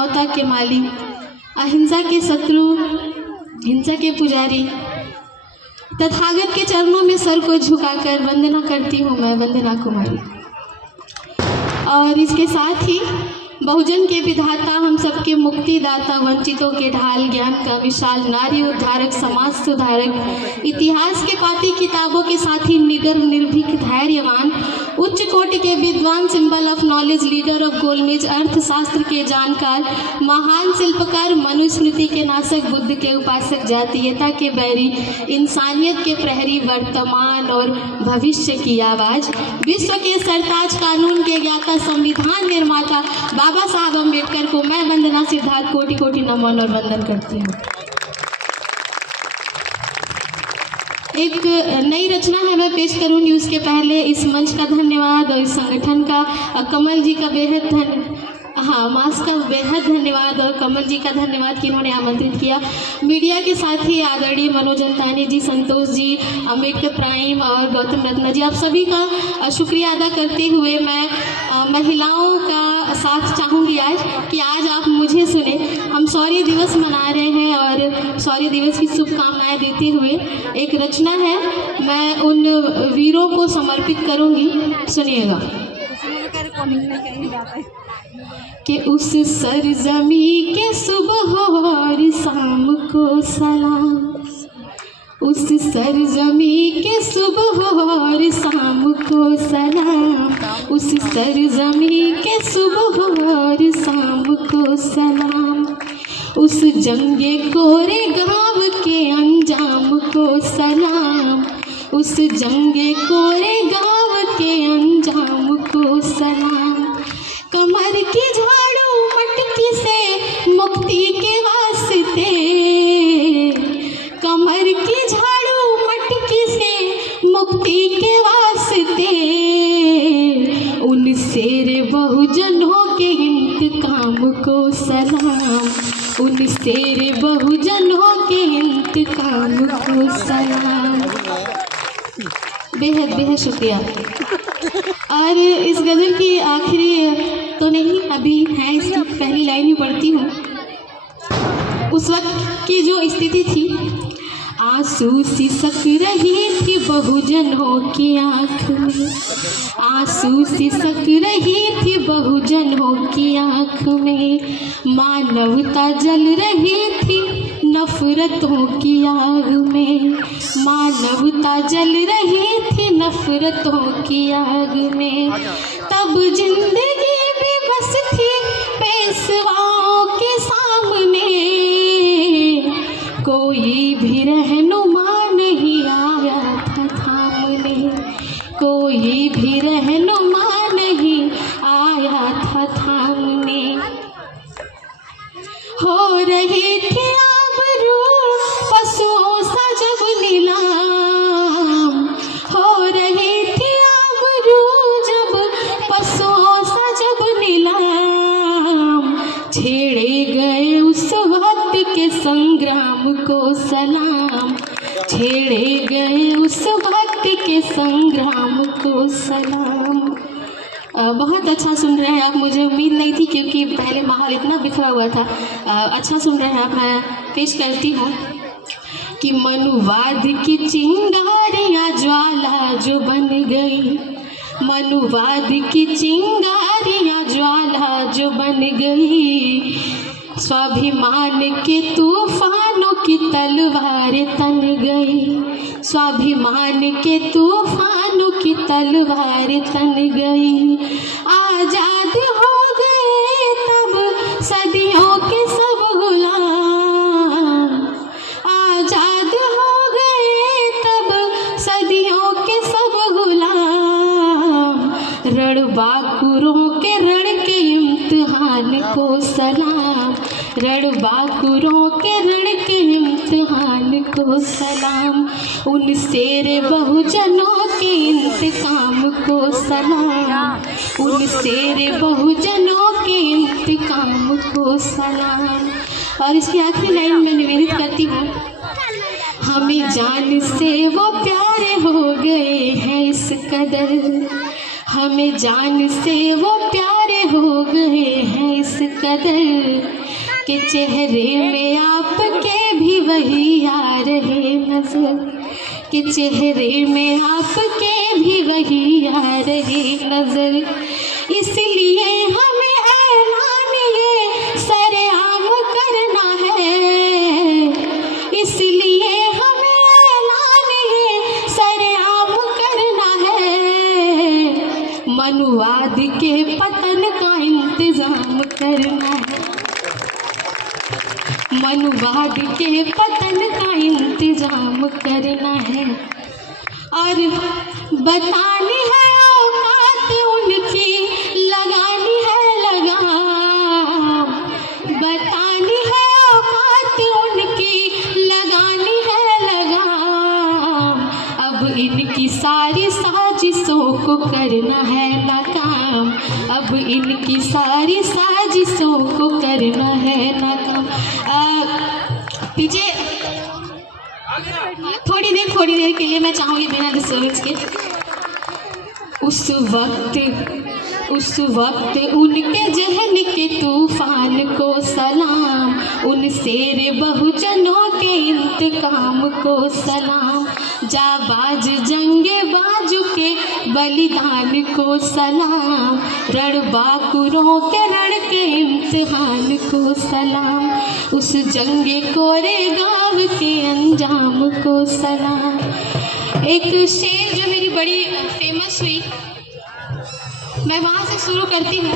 मानवता के माली, अहिंसा के शत्रु, हिंसा के पुजारी, तथागत के चरणों में सर को झुकाकर वंदना करती हूँ मैं, वंदना कुमारी। और इसके साथ ही बहुजन के विधाता, हम सबके मुक्तिदाता, वंचितों के ढाल, ज्ञान का विशाल, नारी उद्धारक, समाज सुधारक, इतिहास के पाती किताबों के साथ ही निडर, निर्भीक, धैर्यवान, उच्च कोटि के विद्वान, symbol of knowledge, leader of गोलमेज, अर्थशास्त्र के जानकार, महान शिल्पकार, मनुस्मृति के नाशक, बुद्ध के उपासक, जातीयता के बैरी, इंसानियत के प्रहरी, वर्तमान और भविष्य की आवाज़, विश्व के सरताज, कानून के ज्ञाता, संविधान निर्माता बाबा साहब अम्बेडकर को मैं वंदना सिद्धार्थ कोटि कोटि नमन और वंदन करती हूँ। एक नई रचना है, मैं पेश करूँगी। उसके पहले इस मंच का धन्यवाद और इस संगठन का, कमल जी का बेहद मास का बेहद धन्यवाद और कमल जी का धन्यवाद कि इन्होंने आमंत्रित किया। मीडिया के साथ ही आदरणीय मनोज अंतानी जी, संतोष जी, अम्बेडकर प्राइम और गौतम रत्ना जी, आप सभी का शुक्रिया अदा करते हुए मैं महिलाओं का साथ चाहूँगी आज कि आज आप मुझे सुने। हम शौर्य दिवस मना रहे हैं और शौर्य दिवस की शुभकामनाएं देते हुए एक रचना है, मैं उन वीरों को समर्पित करूँगी, सुनिएगा। कि उस सरजमी के सुबह और शाम को सलाम, उस सरजमी के सुबह और शाम को सलाम, उस सरजमी के सुबह और शाम को सलाम, उस जंगे कोरे गाँव के अंजाम को सलाम, उस जंगे कोरे गाँव के अंजाम को सलाम, कमर की झाड़ू मटकी से मुक्ति के वास्ते, कमर की झाड़ू मटकी से मुक्ति के वास्ते, उन शेर बहुजनों के इंतकाम को सलाम, उन शेर बहुजनों के इंतकाम को सलाम। बेहद बेहद शुक्रिया। और इस गज़ल की आखिरी तो नहीं, अभी है, इसकी पहली लाइन ही पढ़ती हूँ। उस वक्त की जो स्थिति थी, आंसू सिसक रही थी बहुजनों की आँख में, आंसू सिसक रही थी बहुजनों की आँख में, मानवता जल रही थी नफरतों की आग में, मानवता जल रही थी नफरतों की आग में, तब जिंदगी भी बस थी पेशवाओं के सामने, कोई भी रहनुमा नहीं आया था थामने, कोई भी रहनुमा नहीं आया था थामने, हो रही थी आबरू पशुओं सा जब नीलाम, हो रही थी आबरू जब पशुओं सा जब नीलाम, छेड़े गए उस वक्त के संग्राम को सलाम, छेड़े गए उस वक्त के संग्राम को सलाम। बहुत अच्छा सुन रहे हैं आप, मुझे उम्मीद नहीं थी क्योंकि पहले माहौल इतना बिखरा हुआ था। अच्छा सुन रहे हैं आप। मैं पेश करती हूँ कि मनुवाद की चिंगारियाँ ज्वाला जो बन गई, मनुवाद की चिंगारियाँ ज्वाला जो बन गई, स्वाभिमान के तूफानों की तलवारें तन गई, स्वाभिमान के तूफानों की तलवारें तन गई, आजाद हो गए तब सदियों के सब गुलाम, आजाद हो गए तब सदियों के सब गुलाम, रणबांकुरों के रण के इम्तिहान को सलाम, रणबांकुरों के रण के इम्तिहान को सलाम, उन शेर बहुजनों के इंतकाम को सलाम, उन शेर बहुजनों के इंतकाम को सलाम। और इसकी आखिरी लाइन में निवेदित करती हूँ, हमें जान से वो प्यारे हो गए हैं इस कदर, हमें जान से वो प्यारे हो गए हैं इस कदर कि चेहरे में आपके भी वही आ रहे नजर, कि चेहरे में आपके भी वही आ रहे नजर। इसलिए हमें ऐलान ये सरेआम करना है, इसलिए हमें ऐलान ये सरेआम करना है। मनुवाद के पतन का इंतजाम करना है, मनुवाद के पतन का इंतजाम करना है। और बतानी है औकात उनकी, लगानी है लगाम, बतानी है औकात उनकी, लगानी है लगाम। अब इनकी सारी साजिशों को करना है नाकाम, अब इनकी सारी साजिशों को करना है नाकाम। पीछे थोड़ी देर के लिए मैं चाहूँगी बिना डिस्टर्बेंस के। उस वक्त उनके जहन के तूफान को सलाम, उन शेर बहुजनों के इंतकाम को सलाम, जाबाज जंगे बाजू के बलिदान को सलाम, रणबांकुरों के रण के इम्तिहान को सलाम, उस जंगे कोरे गाँव के अंजाम को सलाम। एक शेर जो मेरी बड़ी फेमस हुई, मैं वहाँ से शुरू करती हूँ।